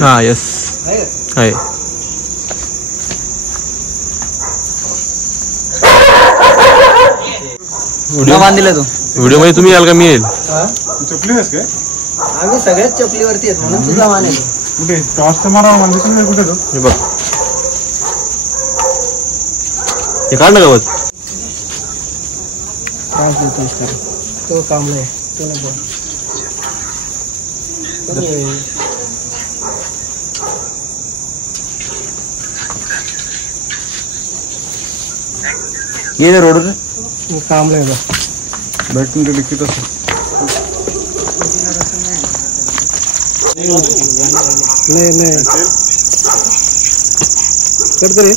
हा यस आहे. व्हिडिओ बांधला तो व्हिडिओ मध्ये तुम्ही याल का मी येईल? चपली आहेस काय? आम्ही सगळ्याच चपलीवरती आहेत म्हणून तुझा मान आहे. कुठे टॉर्च मारा मला दिसून नाही कुठे तो. हे बघ हे काढ ना गावात. त्रास देतोस का तो कामला आहे तो नको. ये रोडवर कामला आहे भेटून गेली की तसं नाही करतो रे.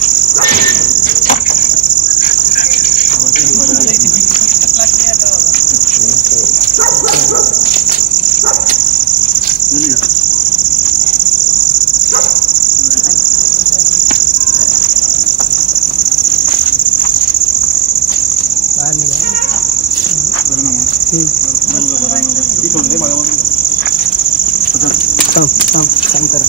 काम करा.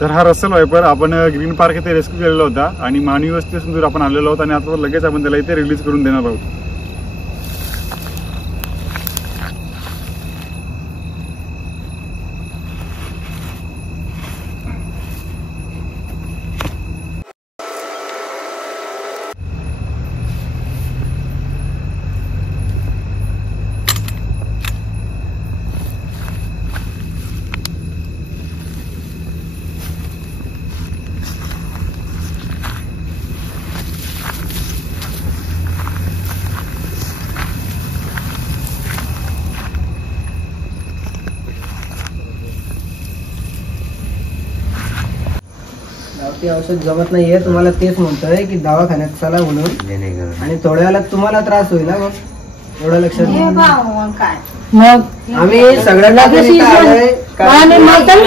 तर हा रसल वायपर आपण ग्रीन पार्क इथे रेस्क्यू केलेला होता आणि मानवी वस्तीपासून दूर आपण आलेलो आहोत आणि आता लगेच आपण त्याला इथे रिलीज करून देणार आहोत. गावठी औषध जमत नाहीये तुम्हाला तेच म्हणतोय की दवाखान्यात चला म्हणून आणि थोड्या वेळात तुम्हाला त्रास होईल ना. मग एवढं लक्षात मग आम्ही सगळ्यांना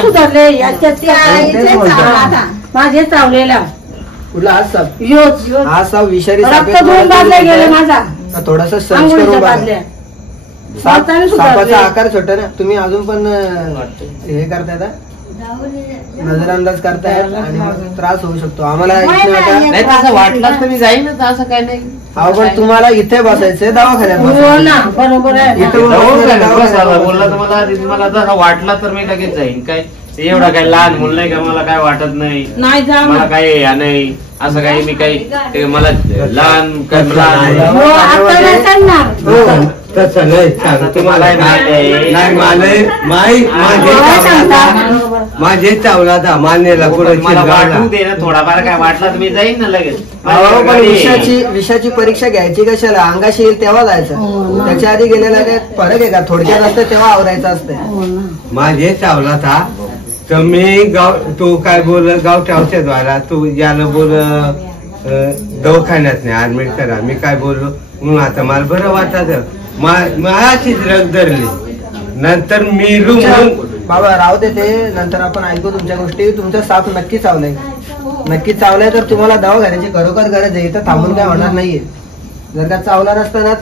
सुधारले माझे चावलेला कुठला आज साप योच हा साप विषारी रक्त दोन बादले गेले माझा. थोडासा सर्च करून बघा. सापाचा आकार छोटा ना. तुम्ही अजून पण हे करताय ना नजरअंदाज करतायत आणि मग त्रास होऊ शकतो आम्हाला. नाही तसं वाटलं तर मी जाईनच असं काय नाही. पण तुम्हाला इथे बसायचंय दवाखान्यात बरोबर आहे. बोलला तर मला जसा वाटला तर मी लगेच जाईन. काय एवढा काय लहान मुलं नाही का मला काय वाटत नाही. मला काही नाही असं काही मी काही मला लहान तसं नाही तुम्हाला माझे चावला था मान्यला मला वाटू दे ना थोडाफार काय वाटला तर मी जाईन ना लगेच. पण विषाची परीक्षा घ्यायची कशाला अंगाशी येईल तेव्हा जायचं. त्याच्या आधी गेलेला काय फरक आहे का. थोडक्यात असतं तेव्हा आवरायचं असतं. माझे चावला था तर मी तू काय बोल गावठी औषध व्हायला तू याला बोल दवाखान्यात नाही ऍडमिट करा. मी काय बोललो म्हणून आता मला बरं वाटत माझीच रग धरली. नंतर मी बाबा राहू दे ते नंतर आपण ऐकू तुमच्या गोष्टी. तुमचा साप नक्की चावलाय तर तुम्हाला दवाखान्याची खरोखर गरज आहे. तर थांबून काय होणार नाहीये. जर का चावला नसताना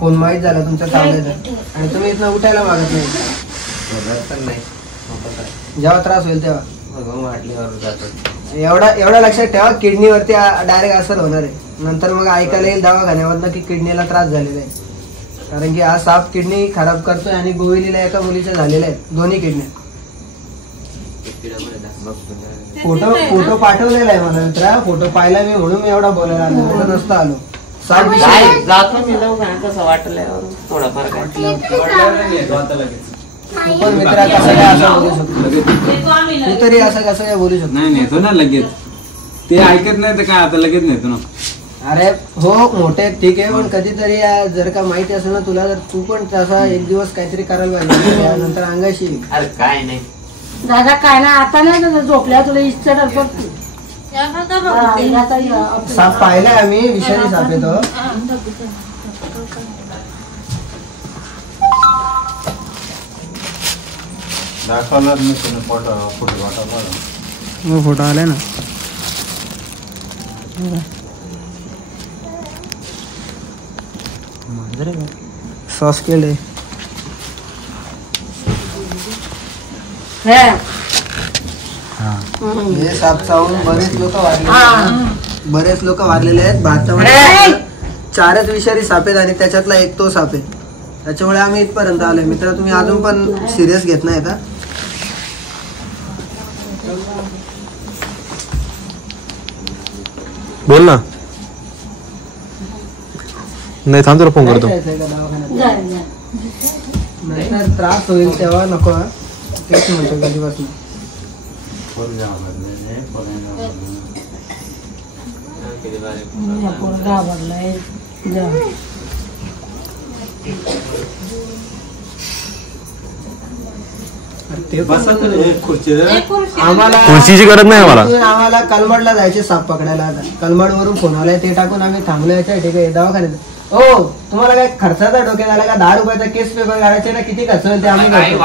फोन माहीत झाला तुमचा चावलायचा आणि तुम्ही इथनं उठायला मागत नाही. जेव्हा त्रास होईल तेव्हा एवढा लक्षात ठेवा. किडनीवरती डायरेक्ट असर होणार आहे. नंतर मग ऐकायला येईल दवाखान्यामधनं की किडनीला त्रास झालेला आहे. कारण की हा साप किडनी खराब करतोय आणि गोविलीला एका मुलीच्या झालेल्या आहेत दोन्ही किडनी. फोटो पाठवलेला आहे मला नंतर. फोटो पाहिला मी म्हणून मी एवढा बोलायला आलो नसतं आलो. साप जातो मी कसं वाटल्यावर थोडाफार पण मित्रा कसं काय असं बोलू शकतो. तू तरी असं कसं काय बोलू शकतो. नाही नेतो ना लगेच. ते ऐकत नाही तर काय आता लगेच नेतो ना. अरे हो मोठे ठीक आहे, पण कधीतरी जर का माहिती असेल ना तुला, तर तू पण तसा एक दिवस काहीतरी करायला पाहिजे, नंतर अंगाशी. अरे काय नाही दादा काय नाही, आता नाही तुझं झोपल्या तुला इच्छा ठरत. साप पाहिलाय आम्ही, विषारी साप येतो. फोटो आलाय ना. सॉस केले हे साप चावून बरेच लोक वारलेले आहेत भारतामध्ये. 4च विषारी साप आहेत आणि त्याच्यातला एक तो साप आहे. त्याच्यामुळे आम्ही इथपर्यंत आलोय. मित्र तुम्ही अजून पण सिरियस घेत नाही का? बोल ना. नाही थांब, तुला फोन करतो. नाहीतर त्रास होईल तेव्हा नको. तेच म्हणतो कधीपासून. खुर्चीची गरज नाही आम्हाला कलमडला जायचे साप पकडायला. आता कलमड वरून फोन आलाय, ते टाकून आम्ही थांबलो. याच्या ठीक आहे दवाखान्यात. हो तुम्हाला काय खर्चाचा डोक्यात आला का? 10 रुपयाचा केस पेपर काढायचे ना, किती खर्च होईल ते आम्ही करतो.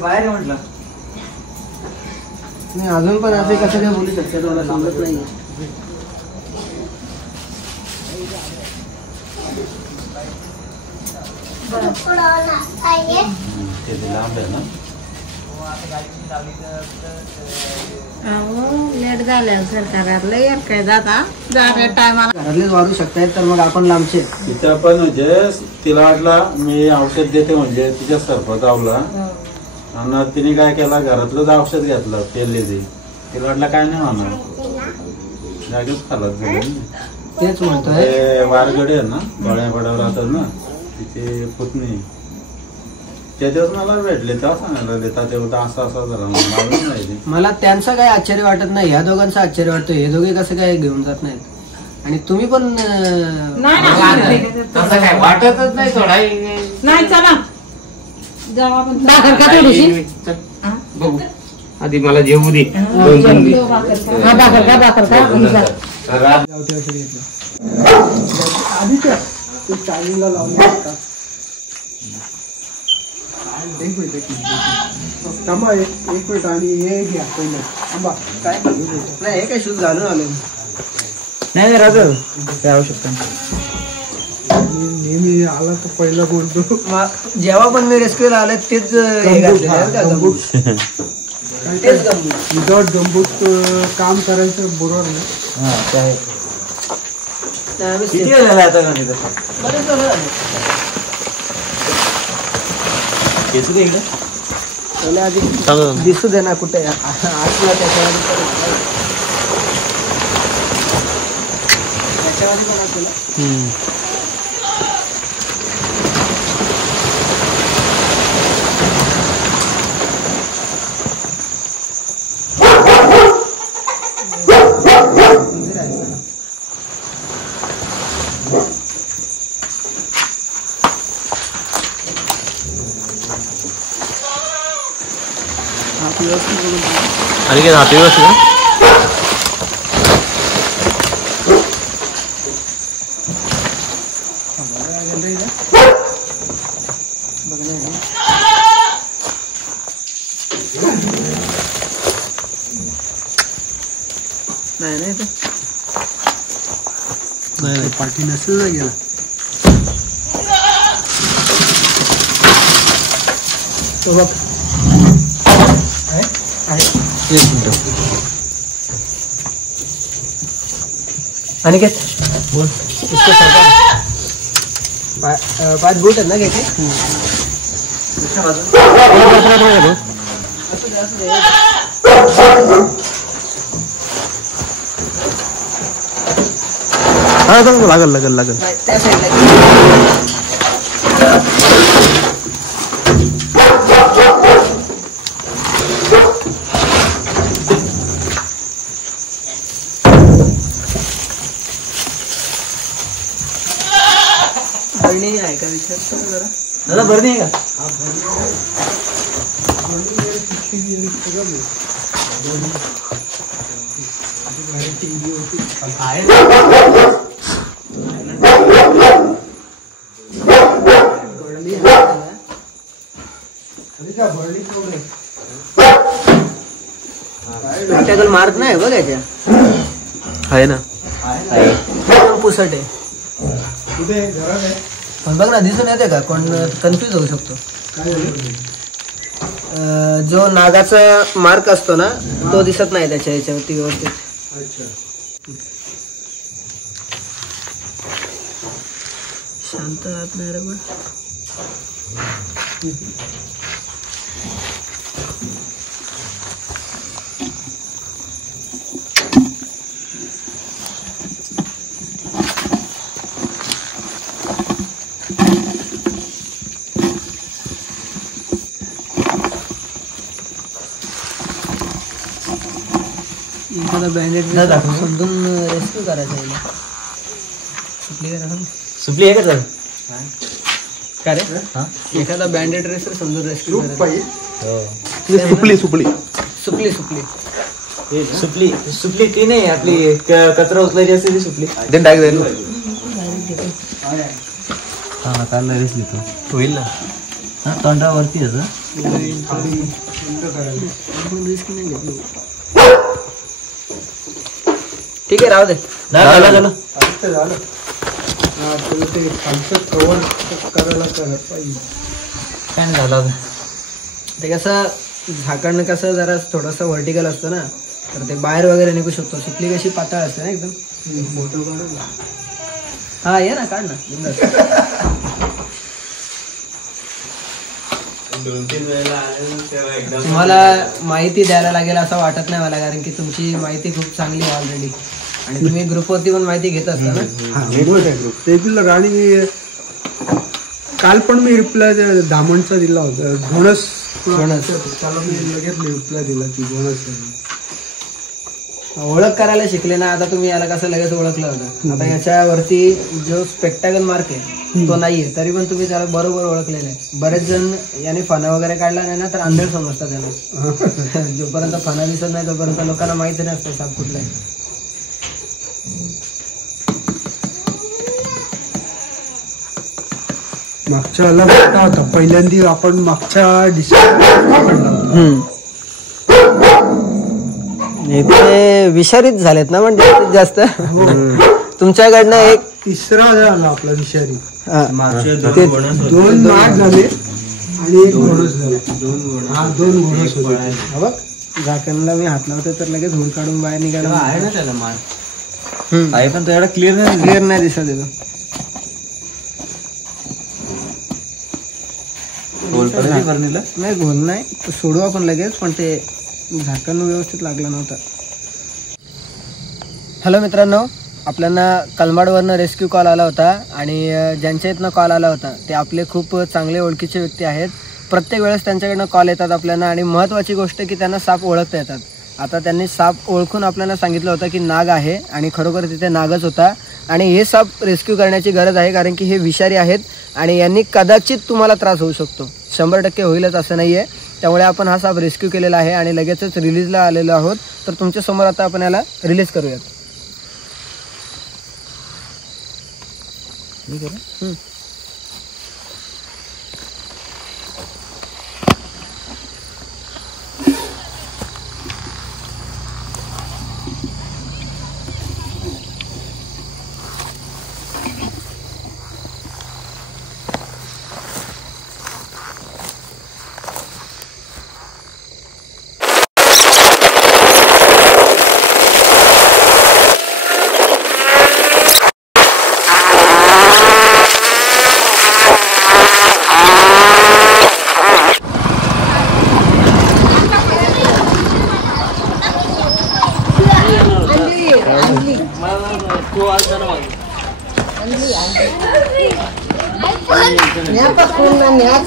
बाहेर म्हटलं नाही. अजून पण असे कसं काय बोलू शकते तुम्हाला समजत नाही. लेट झालं सरकारातलं काय जाता टायमाला घरातलेच वाढू शकतायत, तर मग आपण लांबचे. तिथं पण म्हणजे तिला वाटलं मी औषध देते, म्हणजे तिच्या सर्प चावला आणि तिने काय केला, घरातलंच औषध घेतलं पेरलेली. तिला वाटलं काय नाही होणार, जागेच खालाच झाली. तेच म्हणतोय वारगडे आहे ना, डोळ्यापडावर राहतात ना तिचे पुतणी. त्या दिवस मला भेटले तेव्हा सांगायला देतात तेवढं असं असं झालं नाही. मला त्यांचं काय आश्चर्य वाटत नाही, ह्या दोघांचं आश्चर्य वाटतं. हे दोघे कसं काय घेऊन जात नाहीत. आणि तुम्ही पण तसं काय वाटतच नाही थोडा. नाही चला जाऊ आपण. भाकर का थोडीशी बघू आधी, मला जेवू दे. भाकर का चार्जिंगला लावून एक मिनिट आणि हे घ्या पहिलं. काय नाही, हे काय शूज घालून आले नाही राजा, काय आवश्यकता नेहमी आला तर पहिला बोलतो. जेव्हा पण मी रेस्क्यूला आले तेच विदाउट गंबूट काम करायचं बरोबर नाही. किती वेळ झाला आता? बरेच झालं. दिसू दे ना कुठे त्याच्यामध्ये पण आपल्याला आणि काय हाती व्यवस्थित ना? नाही पाठी नसेल ना गेला. तो बघ अनिकेत बोल. पाच बूट आहेत ना घ्यायचे. लागल त्या साईडला बरणी आहे का विचारतो ना जरा. दादा बरं नाही का? स्पेक्टाकल मार्क नाही बघ याच्या. आहे ना. पुसट आहे पण बघ ना दिसून येते का कोण कन्फ्युज होऊ शकतो. जो नागाचा मार्क असतो ना तो दिसत नाही त्याच्या याच्यावरती व्यवस्थित. शांत राहत नाही रे पण. एखादा बँडेड समजून रेस्क्यू करायचा आहे. सुपली आहे का सर? का रे एखादा बँडेड रेसर समजून रेस्क्यू करायचा. सुपली सुपली सुपली सुपली सुपली सुपली ती नाही आपली कचरा उचलायची असते ती सुपली. देन टाक जाईल. हा काढला रेस घेतो होईल ना. हा तोंडावरती असं ठीक आहे राहू दे. झालं काय नाही झालं. ते कसं झाकण कसं जरा थोडंसं व्हर्टिकल असतं ना तर ते बाहेर वगैरे निघू शकतो. सुपली कशी पातळ असते ना एकदम. हा ये ना काढ ना. तुम्हाला माहिती द्यायला लागेल असं वाटत नाही मला कारण की तुमची माहिती खूप चांगली आहे ऑलरेडी आणि तुम्ही ग्रुपवरती पण माहिती घेत असता ना. आणि काल पण मी रिप्लाय दामणचा दिला होता. घोणस त्याला मी लगेच रिप्लाय दिला की घोणस. ओळख करायला शिकले ना आता तुम्ही याला कसं लगेच ओळखलं होतं. आता याच्यावरती जो स्पेक्टाकल मार्क आहे तो नाहीये तरी पण तुम्ही त्याला बरोबर ओळखलेलं आहे. बरेच जण याने फणा वगैरे काढला नाही ना तर आंधळ समजतात त्याला. जोपर्यंत फणा दिसत नाही तोपर्यंत लोकांना माहिती नसतं साप कुठला आहे. मागच्या वेळेला मोठा होता. पहिल्यांदा आपण मागच्या डिसेंबर ते विषारीत झालेत ना म्हणजे जास्त. तुमच्याकडनं एक तिसरा झाला आपला विषारी. ते 2 नाग झाले आणि 1 घोणस झाला. 2 घोणस होते. बघ झाकणला मी हात लावतो तर लगेच हुड काढून बाहेर निघाला आहे ना त्याला मार आहे पण त्याला क्लिअर नाही दिसत येतो. नाही घोल नाही सोडू आपण लगेच पण ते झाकण व्यवस्थित लागलं नव्हतं. हॅलो मित्रांनो, आपल्याला कलमाडवरनं रेस्क्यू कॉल आला होता आणि ज्यांच्या इथनं कॉल आला होता ते आपले खूप चांगले ओळखीचे व्यक्ती आहेत. प्रत्येक वेळेस त्यांच्याकडनं कॉल येतात आपल्याला आणि महत्त्वाची गोष्ट की त्यांना साप ओळखता येतात. आता त्यांनी साप ओळखून आपल्याला सांगितलं होतं की नाग आहे आणि खरोखर तिथे नागच होता आणि हे साप रेस्क्यू करण्याची गरज आहे कारण की हे विषारी आहेत आणि यांनी कदाचित तुम्हाला त्रास होऊ शकतो. 100% होईलच असं नाही आहे. त्यामुळे आपण हा साप रेस्क्यू केलेला आहे आणि लगेचच रिलीजला आलेलो आहोत. तर तुमच्या समोर आता आपण याला रिलीज करूयात.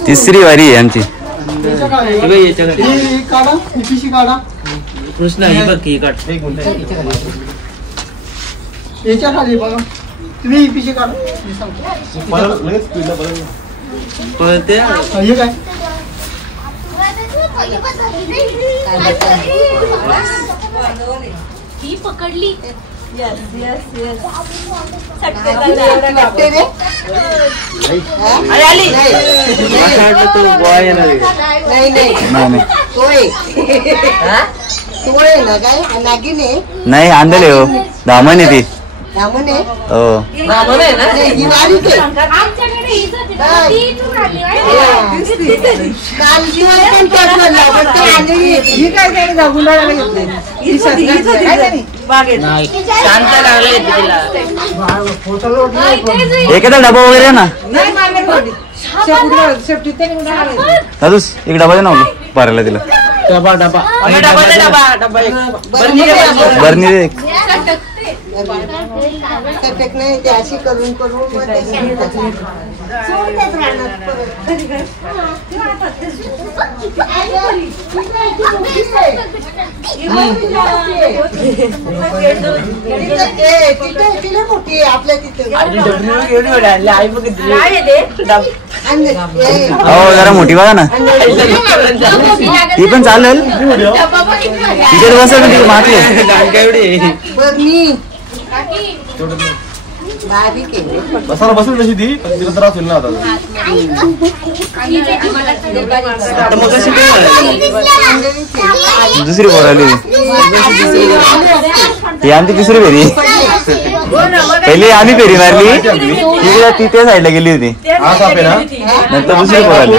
तिसरी वारी आहे आमची. कृष्णा ही बघ की काढ. याच्या खाली बघा तुम्ही ही पिशवी काढा मी सांगतो. हे काय ही पकडली. नाही आंधळे हो दामन आहे ती हो एखादा डबा वगैरे ना दादूस एक डबा दे ना भरायला तिला बरणी दे नाही ते अशी करून मोठी आपल्या तिथे हो जरा मोठी बघा ना ती पण चालेल तिथे बसेल ना तिथे मागले बसायला बसेल तशी ती तिला त्रास होईल ना आता दुसरी बोर आली ही आमची तिसरी फेरी पहिली आम्ही फेरी मारली ती त्या साईडला गेली होती नंतर दुसरी बोर आली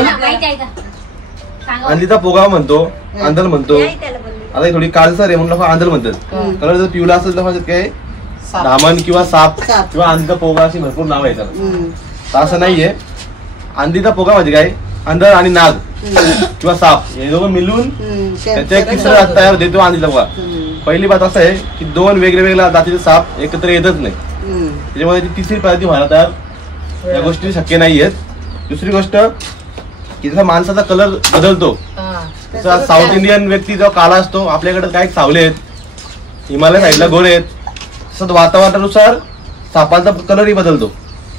अंदीचा पोगा म्हणतो आंधळ म्हणतो आता थोडी कालसर आहे म्हणून आंधळ म्हणतात कारण जर पिवला असेल तर काय धामण किंवा साप किंवा अंधीचा पोगा अशी भरपूर नाव आहे त्याला असं नाहीये अंधीचा पोगा म्हणजे काय आंधळ आणि नाग किंवा साप हे दोघं मिळून त्याच्या एक तिसरा तयार होते तो अंधीचा पोगा. पहिली बात असं आहे की दोन वेगवेगळ्या जातीचे साप एकत्र येतच नाही त्याच्यामुळे ती तिसरी प्रजाती व्हायला तयार या गोष्टी शक्य नाहीयेत. दुसरी गोष्ट की जसा माणसाचा कलर बदलतो तसा साऊथ इंडियन व्यक्ती जो काला असतो आपल्याकडे काय सावले आहेत हिमालय साईडला गोरे आहेत तसं वातावरणानुसार सापांचा कलरही बदलतो.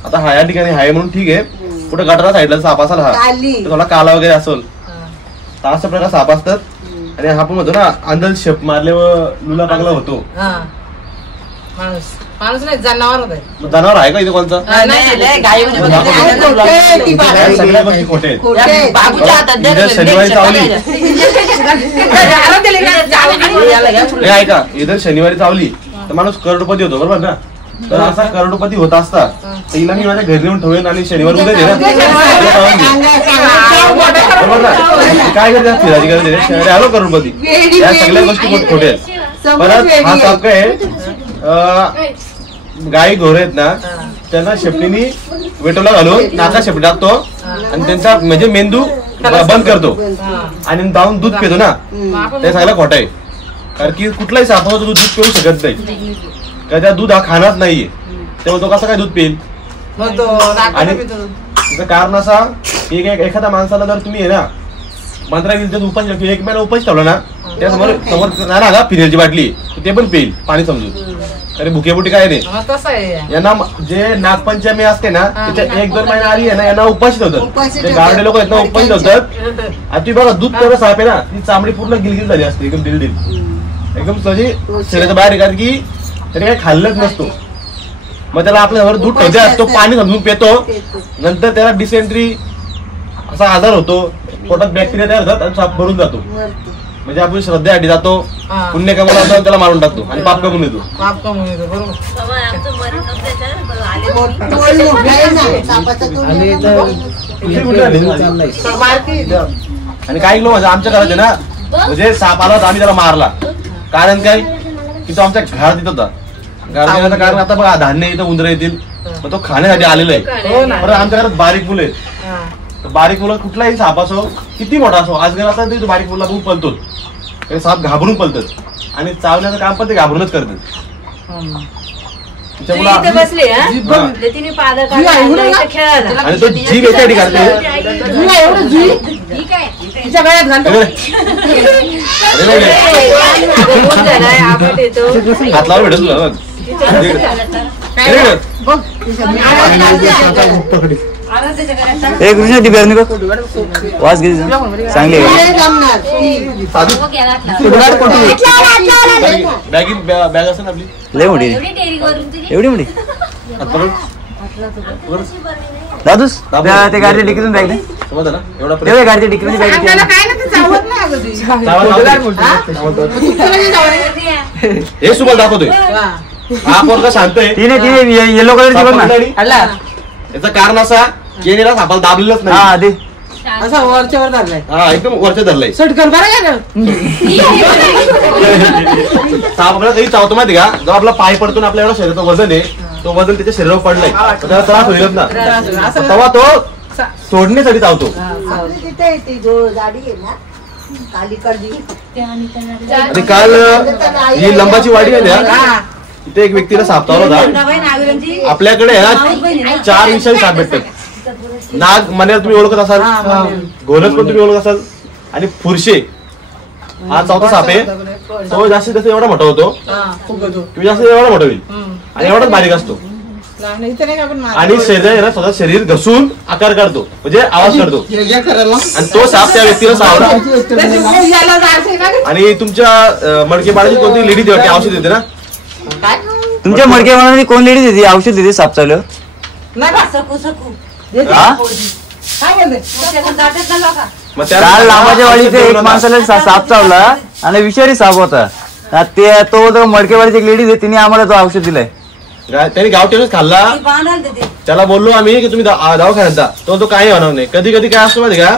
आता हा या ठिकाणी हाय म्हणून ठीक आहे कुठे गटारा साईडला साप असाल हा तर थोडा काला वगैरे असेल तर अशा प्रकार साप असतात. आणि हा पण म्हणतो ना आंधळ शेप मारल्यावर लुला पागला होतो माणूस नाही जनावर होत जनावर आहे का इथे कोणतं सगळ्या गोष्टी खोटे आहेत. शनिवारी चावली ऐका इधर शनिवारी चावली तर माणूस करोडपती होतो बरोबर ना. तर असा करोडपती होत असता तर हिला मी माझ्या घरी येऊन ठेवेन आणि शनिवार उद्या दे बरोबर ना. काय करते फिरायची गरज आहे शनिवारी आलो करोडपती या सगळ्या गोष्टी खूप खोटे आहेत. परत हा साप काय गाई घोरे आहेत ना त्यांना शेपटीनी वेटोला घालून नाका शेपटी टाकतो आणि त्यांचा म्हणजे मेंदू बंद करतो आणि जाऊन दूध पितो ना ते सगळं खोटं आहे. कारण की कुठलाही सापाचं दूध पिऊ शकत नाही कारण त्या दूध हा खानाच नाहीये तेव्हा तो कसं काय दूध पिईल. आणि त्याचं कारण असा की एखाद्या माणसाला जर तुम्ही आहे ना 15 दिवसात उपास एक महिना उपास ठेवला ना त्यासमोर समोर फिनेलची बाटली ते पण पिईल पाणी समजून अरे भुकेबुटी काय नाही. यांना जे नागपंचमी असते ना त्याच्या 1-2 महिना आली आहे ना यांना उपाशी ठेवतात जे गावडे लोक आहेत ना उपाशी ठेवतात. आता ती बघा दूध तेवढं साप आहे ना ती चामडी पूर्ण गिलगिल झाली असते एकदम दिल एकदम म्हणजे शरीराच्या बाहेर कारण की त्याने काही खाल्लंच नसतो. मग त्याला आपल्यावर दूध ठेवतात तो पाणी समजून पितो नंतर त्याला डिसेंट्री असा आजार होतो पोटात बॅक्टेरिया तयार होतात आणि साप भरून जातो. म्हणजे आपण श्रद्धेसाठी जातो पुण्य कमवला जातो त्याला मारून टाकतो आणि पाप कमवून येतो. आणि काही लोक आमच्या घरात आहे ना म्हणजे साप आला होता आम्ही त्याला मारला कारण काय की तो आमच्या घरात येत होता. घरात येण्याचं कारण आता बघा धान्य इथं उंदरं येतील मग तो खाण्यासाठी आलेला आहे. परत आमच्या घरात बारीक मुलं आहेत बारीक मुलं कुठलाही साप असो किती मोठा असो आज घरात असता बारीक मुलं बघून पळतो साप घाबरून पळतात आणि चावण्याचं काम पण ते घाबरूनच करतात. आणि तो जीभ एका ठिकाणी हात लावून भेटत तुला एक कृष्ण ती बेरणी वास घे चांगली बॅग असं ना आपली लय मोठी एवढी मोठी दादूस ते गाडीच्या डिकीतून बॅग दे समजलं ना एवढा तेवढ्या गाडीच्या डिकीतून बॅग आपल्याला काय ना ते चावत नाही अगदी हे तुम्हाला दाखवतोय हा पोरगा शांत आहे तिने येलो कलरची बघ ना याचं कारण असा की याला सापाला दाबलेलंच हा नाही दे असं वरच्या वर धरलाय हा एकदम वरच्या धरलाय सटकन बरं का साप आपल्याला काही चावतो माहिती का जो आपला पाय पडतो ना आपल्या एवढा शरीराचं वजन आहे तो वजन त्याच्या शरीरावर पडलाय तर त्याला त्रास होईलच ना तेव्हा तो सोडण्यासाठी चावतो आणि काल ही लंबाची वाडी आहे ना तिथे एक व्यक्तीला साप चावला होता आपल्याकडे आहे ना 4 विषारी साप भेटतात नाग मण्याला तुम्ही ओळखत असाल घोलच पण तुम्ही ओळखत असाल आणि फुरशे हा चौथा साप आहे तो जास्तीत जास्त एवढा मोठा होतो तुम्ही जास्त एवढा मोठा होईल आणि एवढाच बारीक असतो आणि शरीर स्वतः शरीर घसून आकार काढतो म्हणजे आवाज करतो आणि तो साप त्या व्यक्तीला चावला आणि तुमच्या मडके बाळाची कोणती लेडी देते औषध देते ना तुमच्या मडके म्हणून कोण लेडी देते औषध देते साप चावलं काल लांबाच्या वाडीचे एक माणसाला साप चावला आणि विषारी साप होता ते तो मडकेवाडीची एक लेडीज आहे तिने आम्हाला तो औषध दिलाय त्यांनी गावठीच खाल्ला त्याला बोललो आम्ही की तुम्ही दवाखान्यात जा तो काही होणार नाही कधी कधी काय असतो माहिती का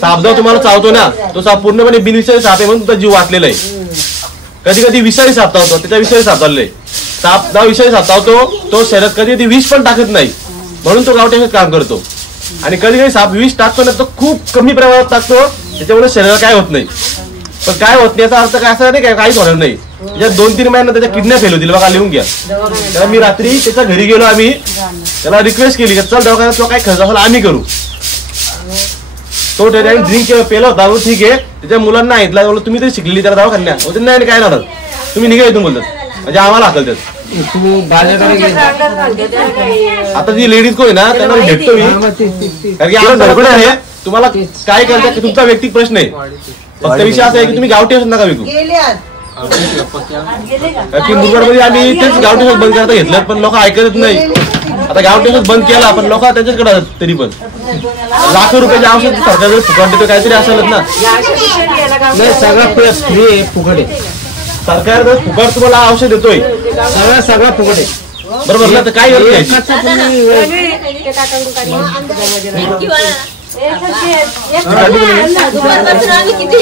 साप जेव्हा तुम्हाला चावतो ना तो साप पूर्णपणे बिनविषारी साप आहे म्हणून तुमचा जीव वाचलेला आहे कधी कधी विषारी साप चावतो त्याच्या विषारी साप चालले साप जेव्हा विषारी साप चावतो तो शरीरात कधी कधी विष पण टाकत नाही म्हणून तो गावठीच काम करतो आणि कधी कधी साप विष टाकतो ना तो खूप कमी प्रमाणात टाकतो त्याच्यामुळे शरीराला काय होत नाही पण काय होत नाही याचा अर्थ काय असा नाही काहीच होणार नाही त्याच्या 2-3 महिन्यात त्याच्या किडन्या फेल होतील बघा लिहून घ्या त्याला मी रात्री त्याच्या घरी गेलो आम्ही त्याला रिक्वेस्ट केली की चल दवाखान्यात तो काय खर्च असेल आम्ही करू तो त्याने ड्रिंक पेला होता ठीक आहे त्याच्या मुलांना ऐकला तुम्ही तरी शिकलेली त्याला दवाखान्यात नाही काय नाही तुम्ही निघा इथून बोलतात म्हणजे आम्हाला हाकलतात आता जी लेडीज कोण आहे ना त्यांना भेटतो मी कारण की आम्हाला घरकडे आहे तुम्हाला काय करायचं तुमचा वैयक्तिक प्रश्न आहे फक्त विषय असा आहे की तुम्ही गावठी औषध नका विकू की मुरबाडमध्ये आम्ही तेच गावठी औषध बंद करता घेतलं पण लोक ऐकतच नाही आता गावठी औषध बंद केला पण लोक त्यांच्याकडे तरी पण लाखो रुपयाचे औषध सरकार फुकट देतो काहीतरी असेलच ना सगळं फ्री आहे फुकट आहे सरकार जर फुकट तुम्हाला औषध देतोय सगळं फुकट आहे बरोबर ना तर काय करत किती